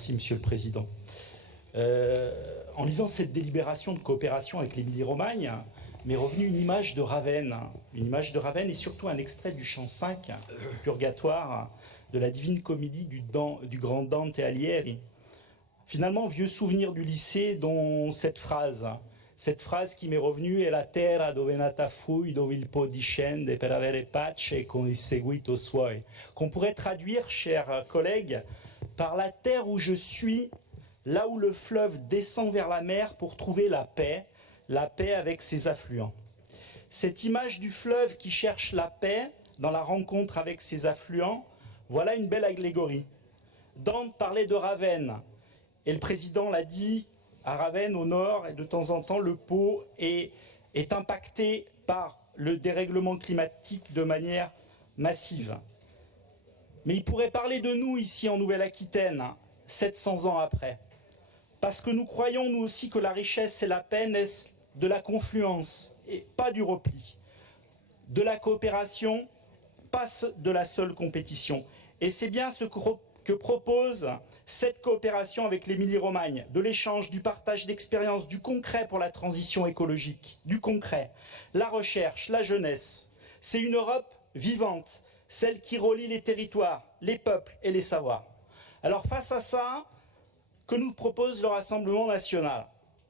Merci, Monsieur le Président. En lisant cette délibération de coopération avec l'Émilie-Romagne, m'est revenue une image de Ravenne. Une image de Ravenne et surtout un extrait du chant 5, Purgatoire, de la Divine Comédie du grand Dante Alighieri. Finalement, vieux souvenir du lycée, dont cette phrase qui m'est revenue è la terra dove nata fui, dove il Po discende per avere pace con il seguito suoi, qu'on pourrait traduire, chers collègues, par la terre où je suis, là où le fleuve descend vers la mer pour trouver la paix avec ses affluents. Cette image du fleuve qui cherche la paix dans la rencontre avec ses affluents, voilà une belle allégorie. Dante parlait de Ravenne, et le président l'a dit, à Ravenne, au nord, et de temps en temps, le Pô est impacté par le dérèglement climatique de manière massive. Mais il pourrait parler de nous ici en Nouvelle-Aquitaine, 700 ans après. Parce que nous croyons, nous aussi, que la richesse et la paix naissent de la confluence, et pas du repli. De la coopération, pas de la seule compétition. Et c'est bien ce que propose cette coopération avec l'Émilie-Romagne, de l'échange, du partage d'expériences, du concret pour la transition écologique, du concret, la recherche, la jeunesse. C'est une Europe vivante, celle qui relie les territoires, les peuples et les savoirs. Alors face à ça, que nous propose le Rassemblement national?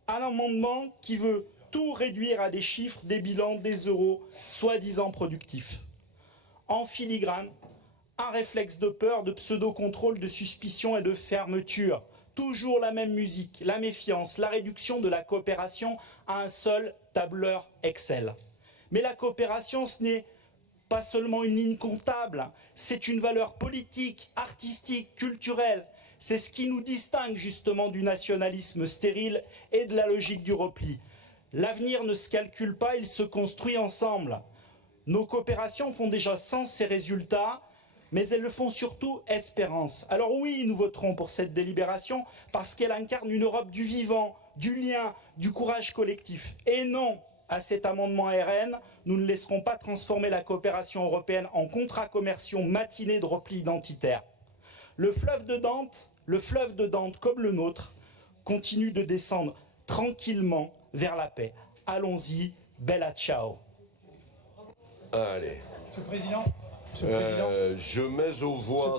Un amendement qui veut tout réduire à des chiffres, des bilans, des euros, soi-disant productifs. En filigrane, un réflexe de peur, de pseudo-contrôle, de suspicion et de fermeture. Toujours la même musique, la méfiance, la réduction de la coopération à un seul tableur Excel. Mais la coopération, ce n'est pas seulement une ligne comptable, c'est une valeur politique, artistique, culturelle. C'est ce qui nous distingue justement du nationalisme stérile et de la logique du repli. L'avenir ne se calcule pas, il se construit ensemble. Nos coopérations font déjà sens et résultats, mais elles le font surtout espérance. Alors oui, nous voterons pour cette délibération parce qu'elle incarne une Europe du vivant, du lien, du courage collectif. Et non, à cet amendement RN, nous ne laisserons pas transformer la coopération européenne en contrats commerciaux matinés de repli identitaire. Le fleuve de Dante, comme le nôtre, continue de descendre tranquillement vers la paix. Allons-y, bella ciao. Allez. Monsieur le Président, Je mets aux voix.